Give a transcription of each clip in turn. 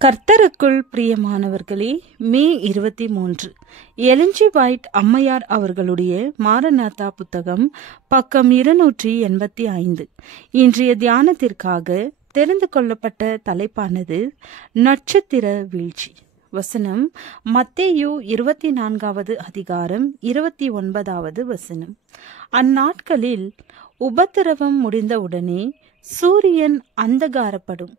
கர்த்தருக்குள் பிரியமானவர்களே, மே 23 Elon G white அம்மையார் அவர்களுடைய மாரநாதா புத்தகம், பக்கம் 285. இன்றைய தியானத்திற்காக தெரிந்து கொள்ளப்பட்ட தலைப்பானது நட்சத்திர வீழ்ச்சி. வசனம் மத்தேயு 24வது அதிகாரம் 29வது வசனம். அந்நாட்களில் உபத்திரவம் முடிந்தவுடனே சூரியன் அந்தகாரப்படும்,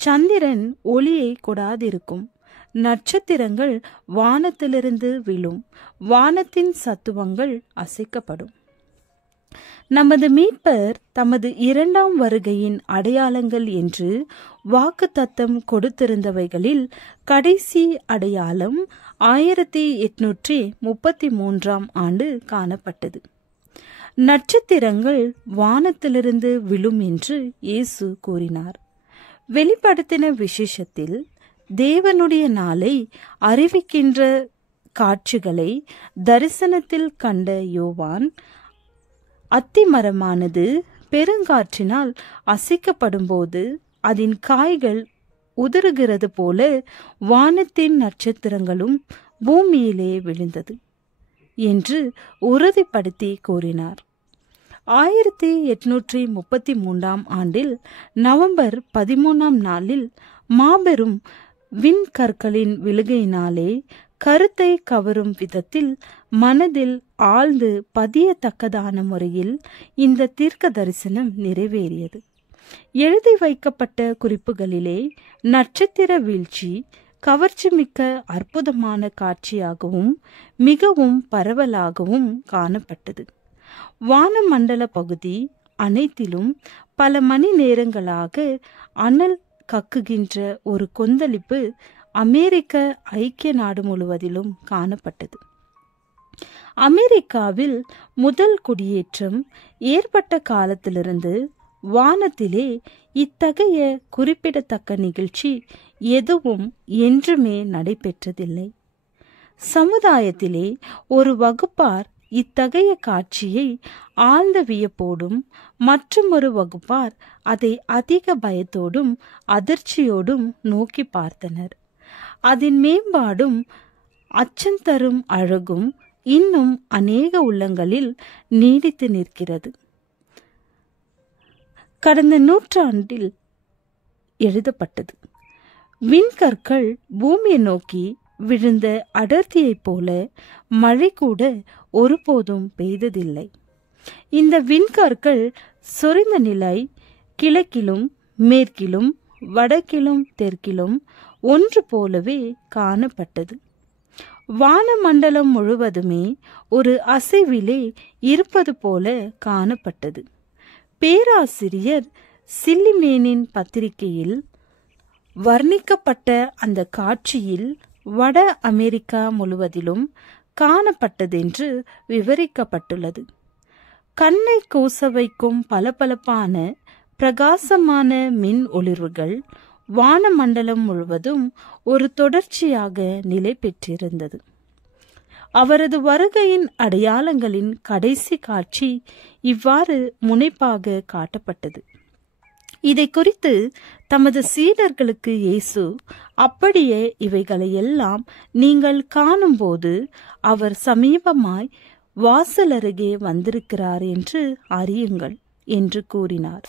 சந்திரன் ஒளியை கொடாதிருக்கும், நட்சத்திரங்கள் வானத்திலிருந்து விழும், வானத்தின் சத்துவங்கள் அசைக்கப்படும். நமது மீட்பர் தமது இரண்டாம் வருகையின் அடையாளங்கள் என்று வாக்குத்தத்தம் கொடுத்திருந்தவைகளில் கடைசி அடையாளம் 1833ஆம் ஆண்டு காணப்பட்டது. நட்சத்திரங்கள் வானத்திலிருந்து விழும் என்று இயேசு கூறினார். வெளிப்படுத்தின விசேஷத்தில் தேவனுடைய நாளை அறிவிக்கின்ற காட்சிகளை தரிசனத்தில் கண்ட யோவான், அத்திமரமானது பெருங்காற்றினால் அசைக்கப்படும் போது அதன் காய்கள் உதிருகிறது போல வானத்தின் நட்சத்திரங்களும் பூமியிலே விழுந்தது என்று உறுதிப்படுத்தி கூறினார். 1833ஆம் ஆண்டில் நவம்பர் 13ஆம் நாளில் மாபெரும் விண்கற்களின் விழுகையினாலே கருத்தை கவரும் விதத்தில் மனதில் ஆழ்ந்து பதியத்தக்கதான முறையில் இந்த தீர்க்க தரிசனம் நிறைவேறியது. எழுதி வைக்கப்பட்ட குறிப்புகளிலே நட்சத்திர வீழ்ச்சி கவர்ச்சிமிக்க அற்புதமான காட்சியாகவும் மிகவும் பரவலாகவும் காணப்பட்டது. வானமண்டல பகுதி அனைத்திலும் பல மணி நேரங்களாக அனல் கக்குகின்ற ஒரு கொந்தளிப்பு அமெரிக்க ஐக்கிய நாடு முழுவதிலும் காணப்பட்டது. அமெரிக்காவில் முதல் குடியேற்றம் ஏற்பட்ட காலத்திலிருந்து வானத்திலே இத்தகைய குறிப்பிடத்தக்க நிகழ்ச்சி எதுவும் என்றுமே நடைபெற்றதில்லை. சமுதாயத்திலே ஒரு வகுப்பார் இத்தகைய காட்சியை ஆழ்ந்த வியப்போடும் மற்றும் ஒரு வகுப்பார் அதை அதிக பயத்தோடும் அதிர்ச்சியோடும் நோக்கி பார்த்தனர். அதன் மேம்பாடும் அச்சந்தரும் அழகும் இன்னும் அநேக உள்ளங்களில் நீடித்து நிற்கிறது. கடந்த நூற்றாண்டில் எழுதப்பட்டது. விண்கற்கள் பூமியை நோக்கி விழுந்த அடர்த்தியைப் போல மழை கூட ஒருபோதும் பெய்ததில்லை. இந்த விண்கற்கள் சொரிந்த நிலை கிழக்கிலும் மேற்கிலும் வடக்கிலும் தெற்கிலும் ஒன்று போலவே காணப்பட்டது. வானமண்டலம் முழுவதுமே ஒரு அசைவிலே இருப்பது போல காணப்பட்டது. பேராசிரியர் சில்லிமேனின் பத்திரிகையில் வர்ணிக்கப்பட்ட அந்த காட்சியில் வட அமெரிக்கா முழுவதிலும் காணப்பட்டதென்று விவரிக்கப்பட்டுள்ளது. கண்ணை கூச வைக்கும் பளபளப்பான பிரகாசமான மின் ஒளிர்வுகள் வானமண்டலம் முழுவதும் ஒரு தொடர்ச்சியாக நிலை பெற்றிருந்தது. அவரது வருகையின் அடையாளங்களின் கடைசி காட்சி இவ்வாறு முனைப்பாக காட்டப்பட்டது. இதை குறித்து தமது சீடர்களுக்கு இயேசு, அப்படியே இவைகளையெல்லாம் நீங்கள் காணும்போது அவர் சமீபமாய் வாசல் அருகே வந்திருக்கிறார் என்று அறியுங்கள் என்று கூறினார்.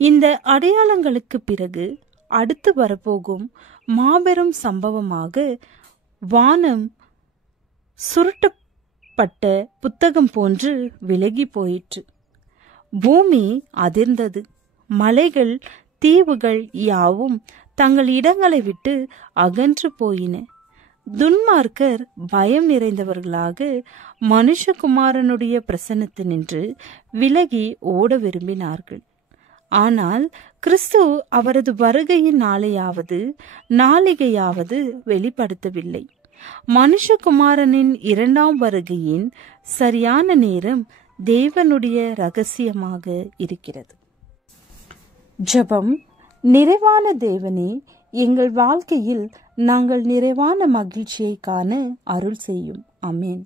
இந்த அடையாளங்களுக்கு பிறகு அடுத்து வரப்போகும் மாபெரும் சம்பவமாக வானம் சுருட்டப்பட்ட புத்தகம் போன்று விலகி போயிற்று. பூமி அதிர்ந்தது. மலைகள் தீவுகள் யாவும் தங்கள் இடங்களை விட்டு அகன்று போயின. துன்மார்க்கர் பயம் நிறைந்தவர்களாக மனுஷகுமாரனுடைய பிரசன்னத்தினின்று விலகி ஓட விரும்பினார்கள். ஆனால் கிறிஸ்து அவரது வருகையின் நாளிகையாவது வெளிப்படுத்தவில்லை. மனுஷகுமாரனின் இரண்டாம் வருகையின் சரியான நேரம் தேவனுடைய இரகசியமாக இருக்கிறது. ஜெபம். நிறைவான தேவனே, எங்கள் வாழ்க்கையில் நாங்கள் நிறைவான மகிழ்ச்சியை காண அருள் செய்யும். ஆமென்.